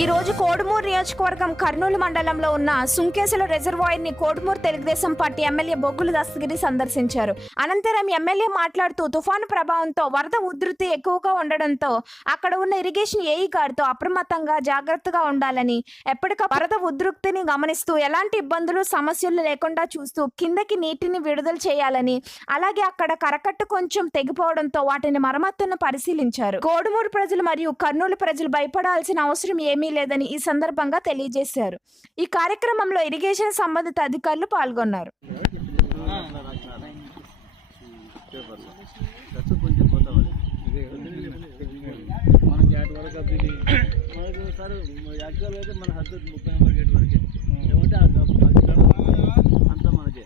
ఈ రోజు కోడుమూరు నియోజకవర్గం కర్నూలు మండలంలో ఉన్న సుంకేసుల రిజర్వాయర్ ని కోడుమూరు తెలుగుదేశం పార్టీ ఎమ్మెల్యే బొగ్గుల దస్తగిరి సందర్శించారు. అనంతరం ఎమ్మెల్యే మాట్లాడుతూ తుఫాను ప్రభావంతో వరద ఉధృతి ఎక్కువగా ఉండడంతో అక్కడ ఉన్న ఇరిగేషన్ ఏఈ గారితో అప్రమత్తంగా జాగ్రత్తగా ఉండాలని, ఎప్పటికప్పుడు వరద ఉధృతిని గమనిస్తూ ఎలాంటి ఇబ్బందులు సమస్యలు లేకుండా చూస్తూ కిందకి నీటిని విడుదల చేయాలని, అలాగే అక్కడ కరకట్టు కొంచెం తెగిపోవడంతో వాటిని మరమ్మతులను పరిశీలించారు. కోడుమూరు ప్రజలు మరియు కర్నూలు ప్రజలు భయపడాల్సిన అవసరం ఏమీ లేదని ఈ సందర్భంగా తెలియజేశారు. ఈ కార్యక్రమంలో ఇరిగేషన్ సంబంధిత అధికారులు పాల్గొన్నారు. అంతా మనకే